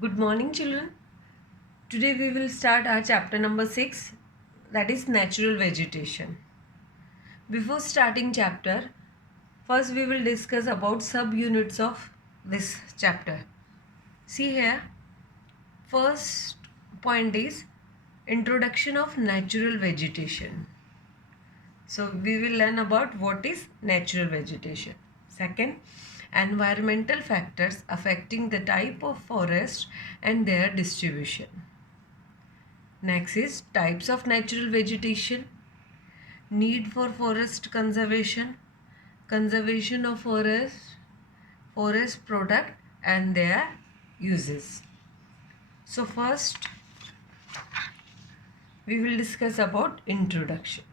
Good morning, children. Today we will start our chapter number 6, that is natural vegetation. Before starting chapter, first we will discuss about subunits of this chapter. See here, first point is introduction of natural vegetation. So we will learn about what is natural vegetation. Second, environmental factors affecting the type of forest and their distribution. Next is types of natural vegetation, need for forest conservation, conservation of forest product and their uses. So first we will discuss about introduction.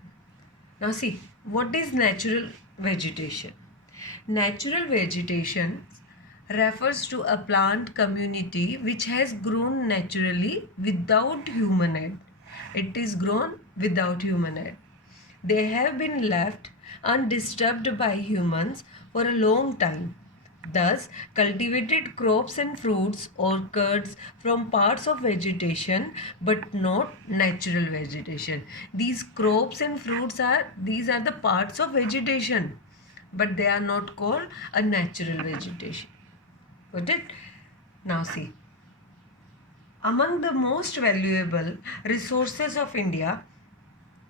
Now see, what is natural vegetation? Natural vegetation refers to a plant community which has grown naturally without human aid. It is grown without human aid. They have been left undisturbed by humans for a long time. Thus, cultivated crops and fruits occurs from parts of vegetation but not natural vegetation. These crops and fruits are the parts of vegetation, but they are not called a natural vegetation. Got it? Now see. Among the most valuable resources of India,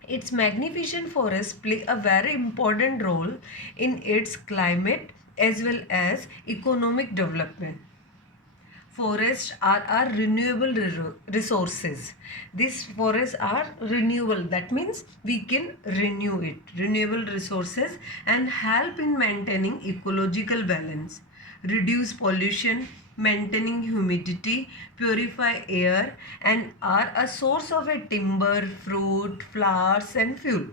its magnificent forests play a very important role in its climate as well as economic development. Forests are our renewable resources. These forests are renewable. That means we can renew it. Renewable resources and help in maintaining ecological balance, reduce pollution, maintaining humidity, purify air, and are a source of a timber, fruit, flowers, and fuel.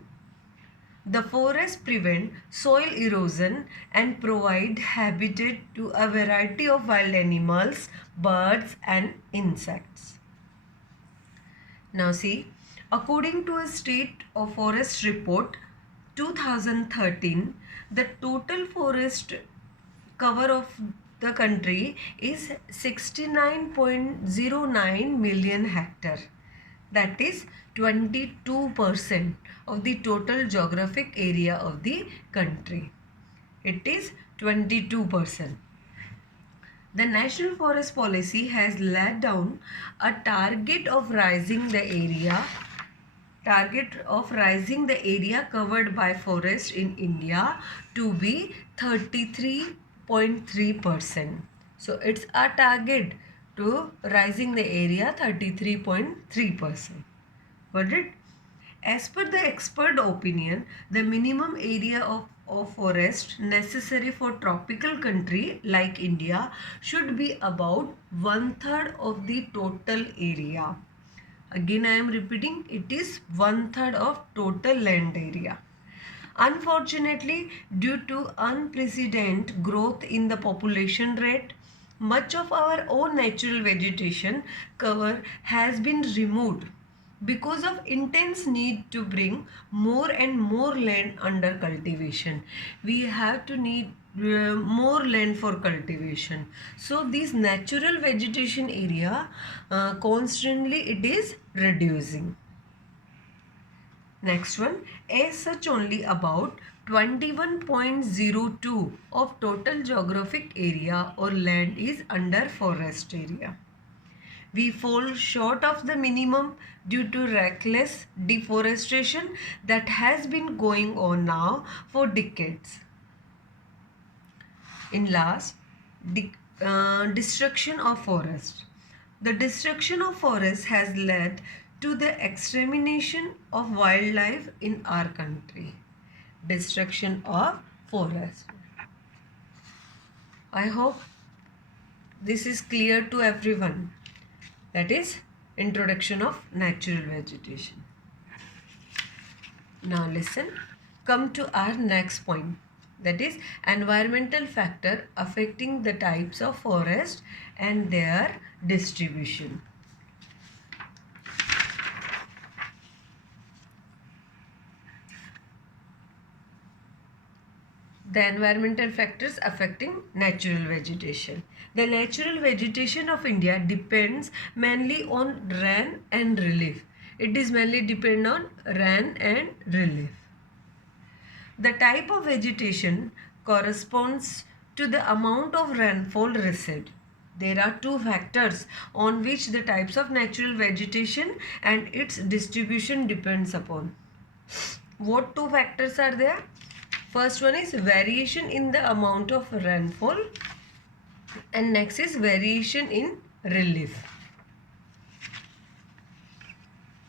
The forests prevent soil erosion and provide habitat to a variety of wild animals, birds, and insects. Now see, according to a State of Forest Report 2013, the total forest cover of the country is 69.09 million hectare. That is 22% of the total geographic area of the country. It is 22%. The National Forest Policy has laid down a target of rising the area covered by forest in India to be 33.3%. So it's a target to rising the area 33.3%. Got it? As per the expert opinion, the minimum area of forest necessary for tropical country like India should be about 1/3 of the total area. Again, I am repeating, it is 1/3 of total land area. Unfortunately, due to unprecedented growth in the population rate, much of our own natural vegetation cover has been removed because of intense need to bring more and more land under cultivation. We have to need more land for cultivation. So this natural vegetation area constantly it is reducing. Next one, as such only about 21.02 of total geographic area or land is under forest area. We fall short of the minimum due to reckless deforestation that has been going on now for decades. In last, destruction of forest. The destruction of forest has led to the extermination of wildlife in our country. Destruction of forest. I hope this is clear to everyone. That is introduction of natural vegetation. Now listen, come to our next point, that is environmental factor affecting the types of forest and their distribution. The environmental factors affecting natural vegetation. The natural vegetation of India depends mainly on rain and relief. It is mainly depend on rain and relief. The type of vegetation corresponds to the amount of rainfall received. There are two factors on which the types of natural vegetation and its distribution depends upon. What two factors are there? First one is variation in the amount of rainfall and next is variation in relief.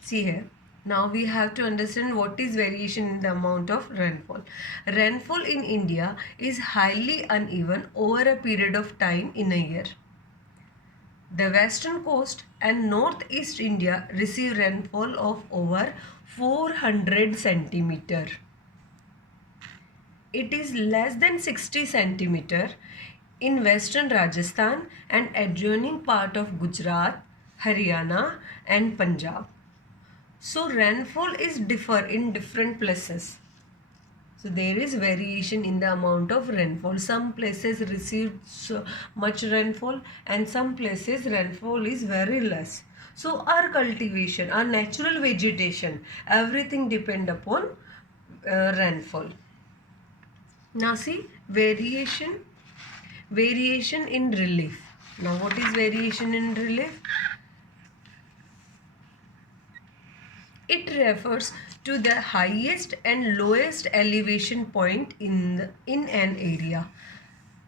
See here. Now we have to understand what is variation in the amount of rainfall. Rainfall in India is highly uneven over a period of time in a year. The western coast and northeast India receive rainfall of over 400 centimeter. It is less than 60 centimeter in western Rajasthan and adjoining part of Gujarat, Haryana and Punjab. So rainfall is differ in different places. So there is variation in the amount of rainfall. Some places receive so much rainfall and some places rainfall is very less. So our cultivation, our natural vegetation, everything depend upon rainfall. Now see variation in relief. Now what is variation in relief? It refers to the highest and lowest elevation point in an area.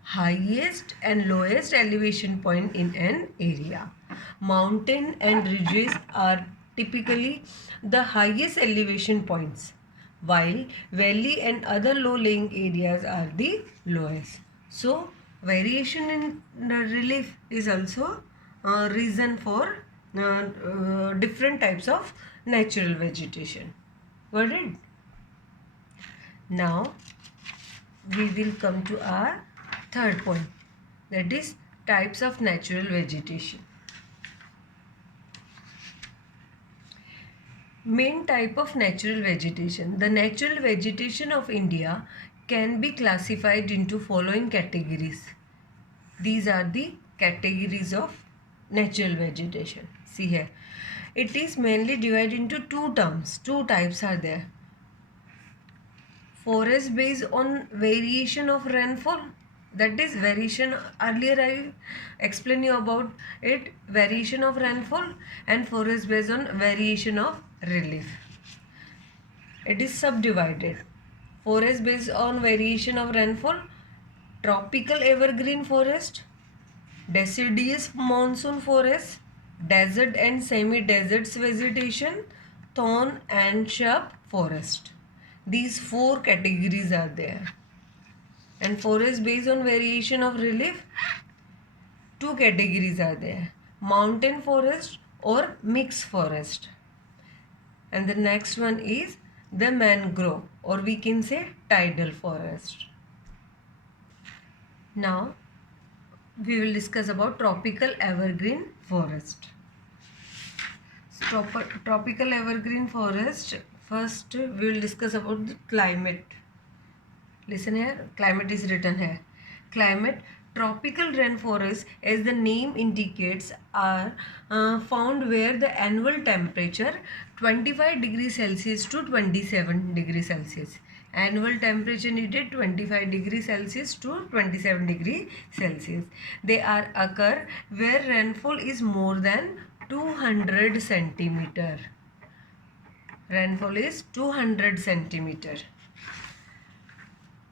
Highest and lowest elevation point in an area. Mountain and ridges are typically the highest elevation points, while valley and other low-lying areas are the lowest. So, variation in the relief is also a reason for different types of natural vegetation. Got it? Now, we will come to our third point, that is types of natural vegetation. Main type of natural vegetation. The natural vegetation of India can be classified into following categories. These are the categories of natural vegetation. See here. It is mainly divided into two terms. Two types are there. Forest based on variation of rainfall. That is variation. Earlier I explained you about it. Variation of rainfall and forest based on variation of relief. It is subdivided. Forest based on variation of rainfall. Tropical evergreen forest. Deciduous monsoon forest. Desert and semi-deserts vegetation, thorn and shrub forest. These four categories are there. And forest based on variation of relief, two categories are there. Mountain forest or mixed forest. And the next one is the mangrove or we can say tidal forest. Now, we will discuss about tropical evergreen forest. Tropical evergreen forest. First, we will discuss about the climate. Listen here, climate is written here. Climate. Tropical rainforests, as the name indicates, are found where the annual temperature 25 degrees Celsius to 27 degrees Celsius. Annual temperature needed 25 degrees Celsius to 27 degrees Celsius. They are occur where rainfall is more than 200 centimeter. Rainfall is 200 centimeter.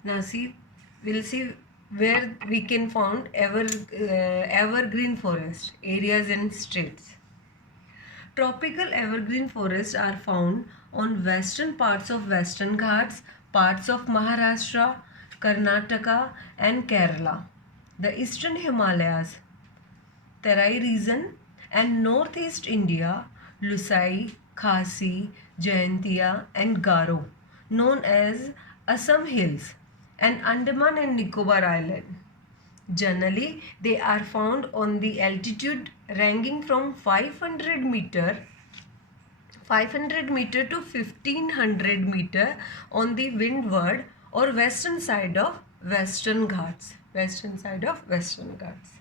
Now see, we'll see where we can find evergreen forest areas and states. Tropical evergreen forests are found on western parts of Western Ghats, parts of Maharashtra, Karnataka and Kerala, the eastern Himalayas, Terai region and northeast India, Lusai, Khasi, Jayantia and Garo, known as Assam Hills, and Andaman and Nicobar Island. Generally, they are found on the altitude ranging from 500 meter to 1500 meter on the windward or western side of Western Ghats, western side of Western Ghats.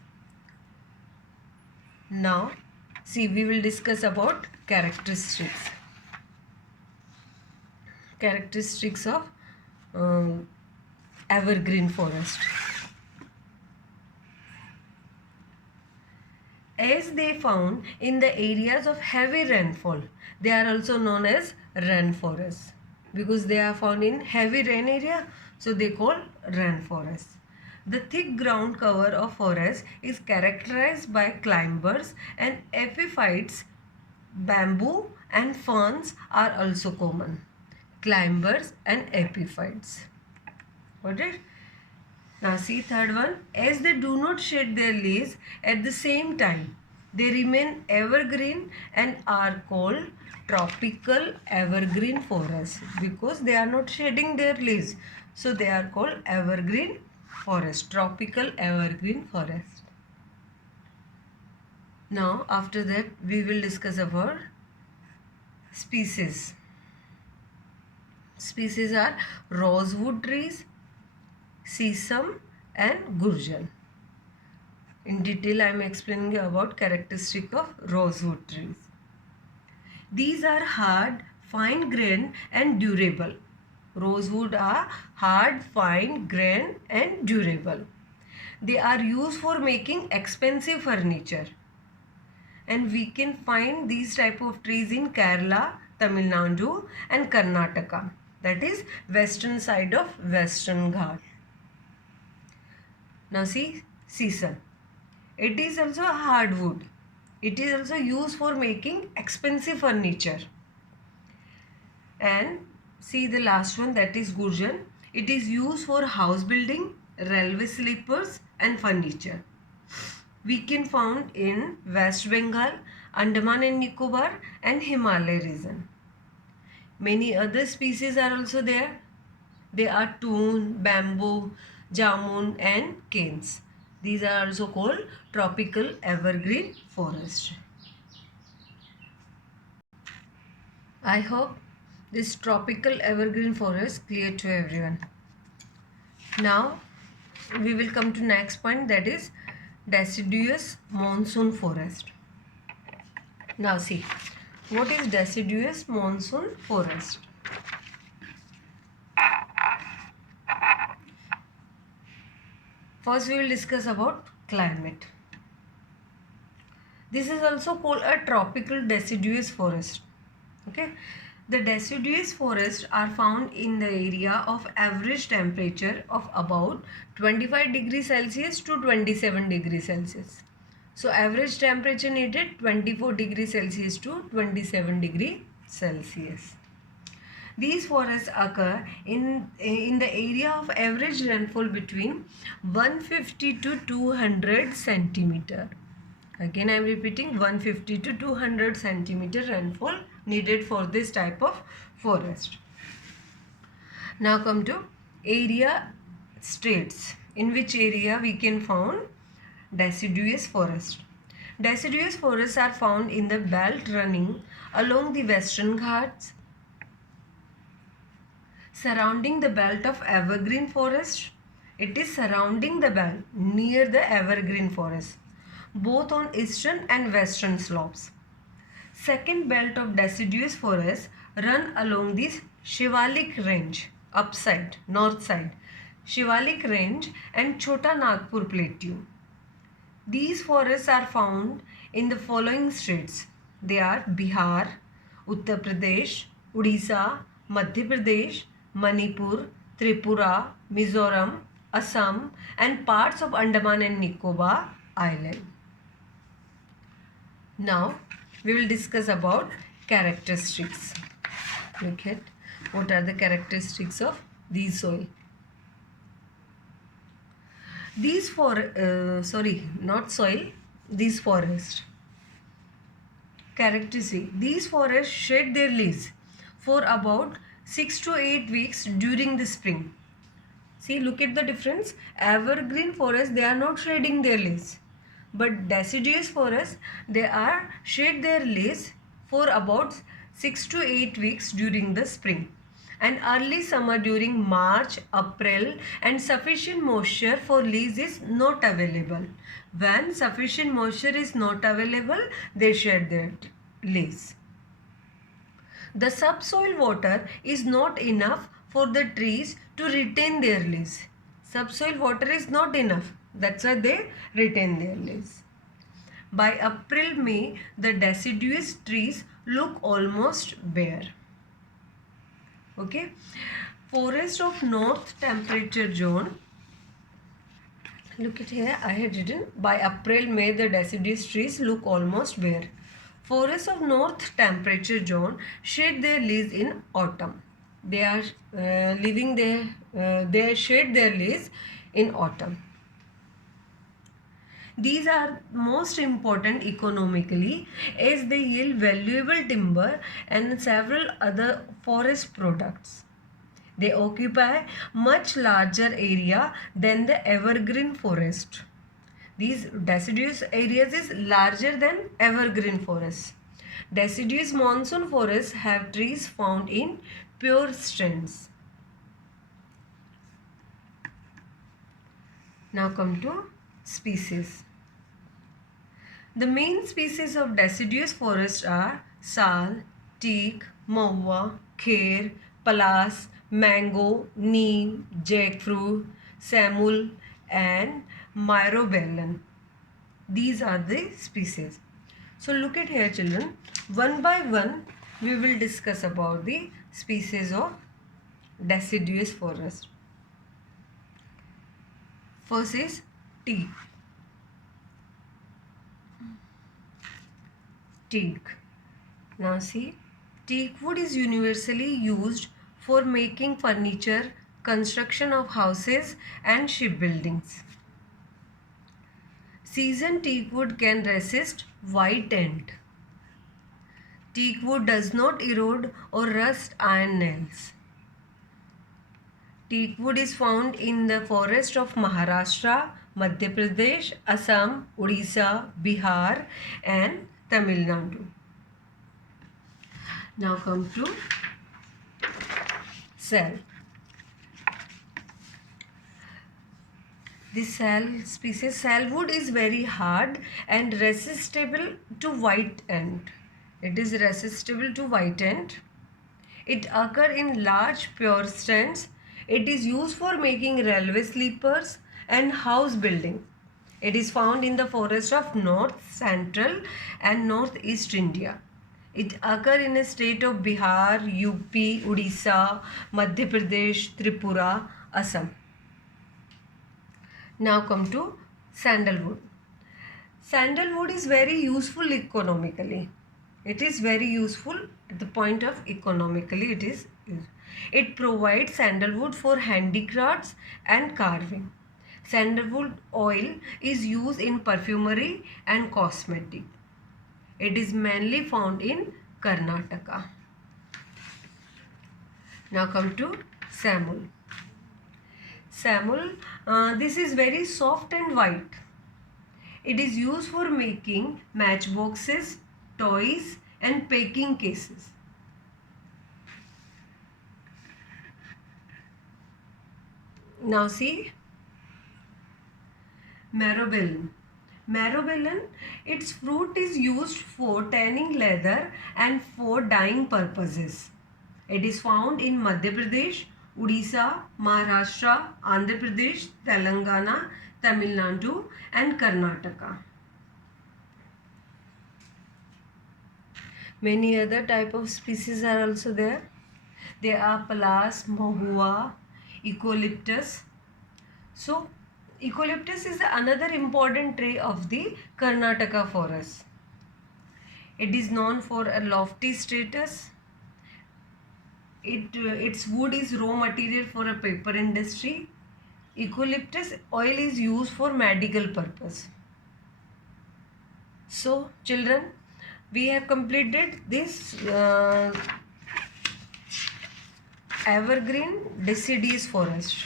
Now, see, we will discuss about characteristics. Characteristics of evergreen forest. As they found in the areas of heavy rainfall, they are also known as rainforests because they are found in heavy rain area, so they call rainforests. The thick ground cover of forest is characterized by climbers and epiphytes. Bamboo and ferns are also common. Climbers and epiphytes. Got it? Now see third one. As they do not shed their leaves at the same time, they remain evergreen and are called tropical evergreen forests because they are not shedding their leaves. So they are called evergreen forest, tropical evergreen forest. Now after that we will discuss about species. Species are rosewood trees, sesame and gurjan. In detail I am explaining about characteristic of rosewood trees. These are hard, fine grained and durable. Rosewood are hard, fine grained and durable. They are used for making expensive furniture. And we can find these type of trees in Kerala, Tamil Nadu and Karnataka. That is western side of Western Ghat. Now see, sesame. It is also a hardwood. It is also used for making expensive furniture. And see the last one, that is gurjan. It is used for house building, railway sleepers and furniture. We can found in West Bengal, Andaman and Nicobar and Himalaya region. Many other species are also there. They are toon, bamboo, jamun and canes. These are also called tropical evergreen forest. I hope this tropical evergreen forest clear to everyone. Now we will come to next point, that is deciduous monsoon forest. Now see, what is deciduous monsoon forest? First we will discuss about climate. This is also called a tropical deciduous forest. Okay. The deciduous forests are found in the area of average temperature of about 25 degrees Celsius to 27 degrees Celsius. So average temperature needed 24 degrees Celsius to 27 degrees Celsius. These forests occur in the area of average rainfall between 150 to 200 centimeter. Again I am repeating, 150 to 200 centimeter rainfall needed for this type of forest. Now come to area states. In which area we can found deciduous forest. Deciduous forests are found in the belt running along the Western Ghats, surrounding the belt of evergreen forest. It is surrounding the belt near the evergreen forest, both on eastern and western slopes. Second belt of deciduous forests run along this Shivalik range, upside, north side, Shivalik range and Chota Nagpur plateau. These forests are found in the following states. They are Bihar, Uttar Pradesh, Odisha, Madhya Pradesh, Manipur, Tripura, Mizoram, Assam and parts of Andaman and Nicobar Island. Now we will discuss about characteristics. Look at what are the characteristics of these soil. These these forests. Characteristic. These forests shed their leaves for about 6 to 8 weeks during the spring. See, look at the difference. Evergreen forests, they are not shedding their leaves. But deciduous forests, they are shed their leaves for about 6 to 8 weeks during the spring. and early summer during March, April, and sufficient moisture for leaves is not available. When sufficient moisture is not available, they shed their leaves. The subsoil water is not enough for the trees to retain their leaves. Subsoil water is not enough. That's why they retain their leaves. By April, May, the deciduous trees look almost bare. Okay. Forest of North Temperature Zone. Look at here, I had written by April, May, the deciduous trees look almost bare. Forests of North Temperature Zone shed their leaves in autumn. They are they shed their leaves in autumn. These are most important economically as they yield valuable timber and several other forest products. They occupy much larger area than the evergreen forest. These deciduous areas is larger than evergreen forests. Deciduous monsoon forests have trees found in pure stands. Now come to species. The main species of deciduous forest are sal, teak, mahua, kher, palas, mango, neem, jackfruit, samul and myrobalan. These are the species. So look at here children. One by one we will discuss about the species of deciduous forest. First is teak. Teak. Now see, teak wood is universally used for making furniture, construction of houses and shipbuildings. Seasoned teak wood can resist white ant. Teak wood does not erode or rust iron nails. Teak wood is found in the forest of Maharashtra, Madhya Pradesh, Assam, Odisha, Bihar and Tamil Nadu. Now come to sal. The sal species, salwood is very hard and resistible to white ant. It is resistible to white ant. It occurs in large pure stands. It is used for making railway sleepers and house building. It is found in the forest of North, Central and Northeast India. It occurs in a state of Bihar, UP, Odisha, Madhya Pradesh, Tripura, Assam. Now come to sandalwood. Sandalwood is very useful economically. It is very useful at the point of economically it is used. It provides sandalwood for handicrafts and carving. Sandalwood oil is used in perfumery and cosmetic. It is mainly found in Karnataka. Now come to samul. Samul, this is very soft and white. It is used for making matchboxes, toys and packing cases. Now see, myrobalan. Myrobalan, its fruit is used for tanning leather and for dyeing purposes. It is found in Madhya Pradesh, Odisha, Maharashtra, Andhra Pradesh, Telangana, Tamil Nadu and Karnataka. Many other type of species are also there. There are palas, mahua, eucalyptus. So, eucalyptus is another important tree of the Karnataka forest. It is known for a lofty status. Its wood is raw material for a paper industry. Eucalyptus oil is used for medical purpose. So, children, we have completed this evergreen deciduous forest.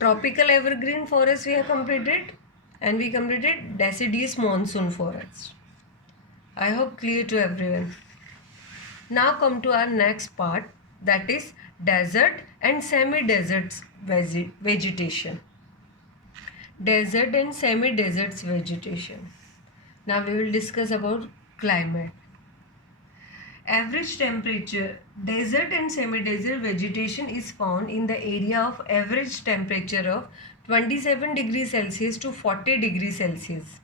Tropical evergreen forest we have completed, and we completed deciduous monsoon forest. I hope clear to everyone. Now come to our next part, that is desert and semi-deserts vegetation. Desert and semi-deserts vegetation. Now we will discuss about climate. Average temperature. Desert and semi-desert vegetation is found in the area of average temperature of 27 degrees Celsius to 40 degrees Celsius,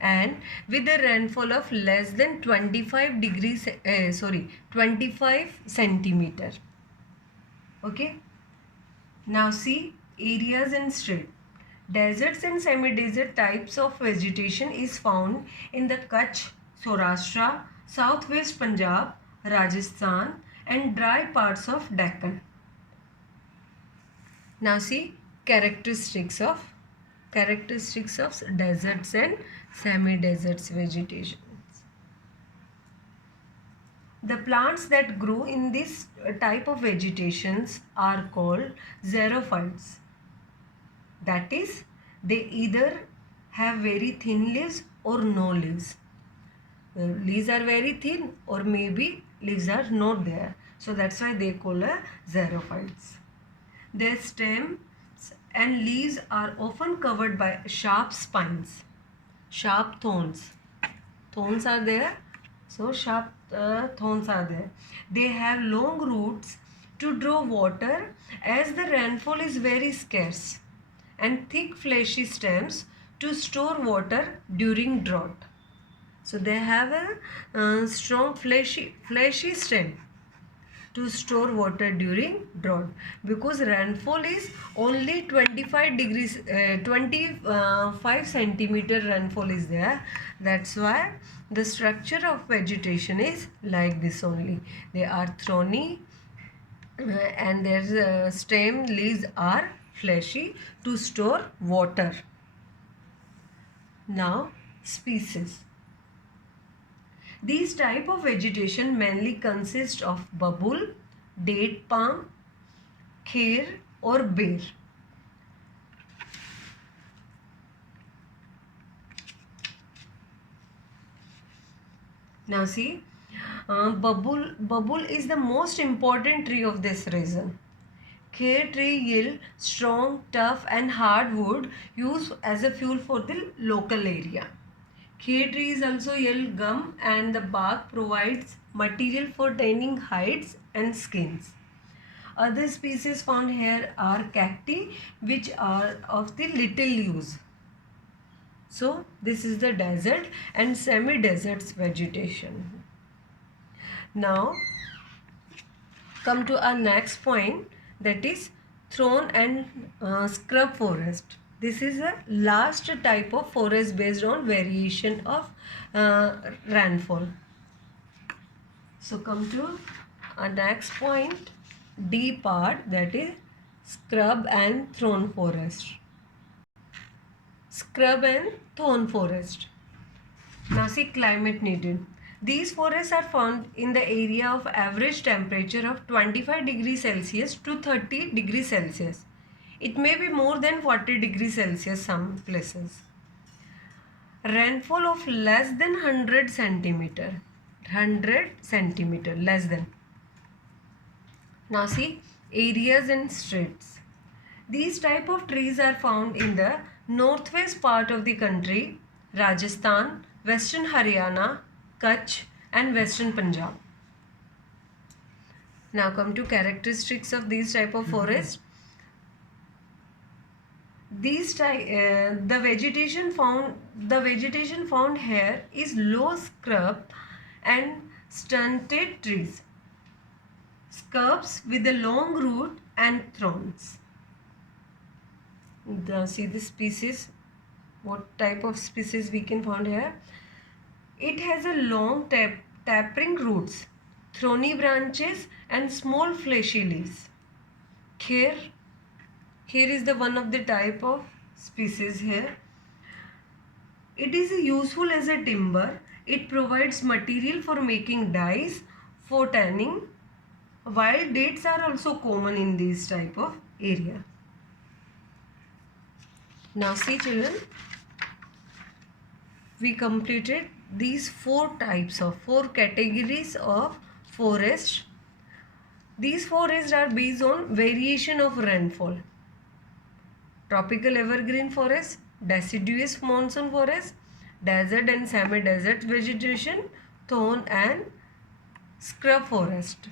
and with a rainfall of less than 25 centimeter. Okay. Now see areas and state. Deserts and semi-desert types of vegetation is found in the Kutch, Saurashtra, Southwest Punjab, Rajasthan and dry parts of Deccan. Now see characteristics of deserts and semi-deserts vegetation. The plants that grow in this type of vegetations are called xerophytes. That is, they either have very thin leaves or no leaves. The leaves are very thin or maybe leaves are not there. So that's why they call a xerophytes. Their stems and leaves are often covered by sharp spines, sharp thorns. Thorns are there, so sharp thorns are there. They have long roots to draw water as the rainfall is very scarce, and thick fleshy stems to store water during drought. So they have a strong fleshy stem to store water during drought, because rainfall is only 25 centimeter rainfall is there. That's why the structure of vegetation is like this only. They are thorny and their stem leaves are fleshy to store water. Now species. These type of vegetation mainly consist of babul, date palm, kher or ber. Now see, babul is the most important tree of this region. Kher tree yield strong, tough and hard wood used as a fuel for the local area. Kher trees also yield gum and the bark provides material for tanning hides and skins. Other species found here are cacti, which are of the little use. So this is the desert and semi-deserts vegetation. Now come to our next point, that is thorn and scrub forest. This is a last type of forest based on variation of rainfall. So come to our next point, D part, that is scrub and thorn forest. Scrub and thorn forest. Now see climate needed. These forests are found in the area of average temperature of 25 degrees Celsius to 30 degrees Celsius. It may be more than 40 degrees Celsius some places. Rainfall of less than 100 centimeter. 100 centimeter less than. Now see areas and states. These type of trees are found in the northwest part of the country, Rajasthan, Western Haryana, Kutch and Western Punjab. Now come to characteristics of these type of forests. The vegetation found here is low scrub and stunted trees, scrubs with a long root and thorns. See the species, what type of species we can find here. It has a long tapering roots, thorny branches and small fleshy leaves. Here is the one of the type of species here. It is useful as a timber. It provides material for making dyes, for tanning. Wild dates are also common in this type of area. Now see children, we completed these four categories of forest. These forests are based on variation of rainfall. Tropical evergreen forest, deciduous monsoon forest, desert and semi-desert vegetation, thorn and scrub forest.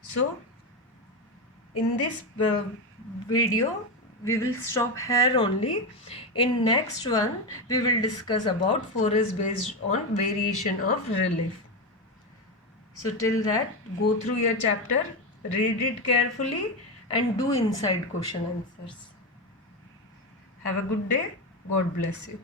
So in this video we will stop here only. In next one we will discuss about forest based on variation of relief. So till that, go through your chapter, read it carefully and do inside question answers. Have a good day. God bless you.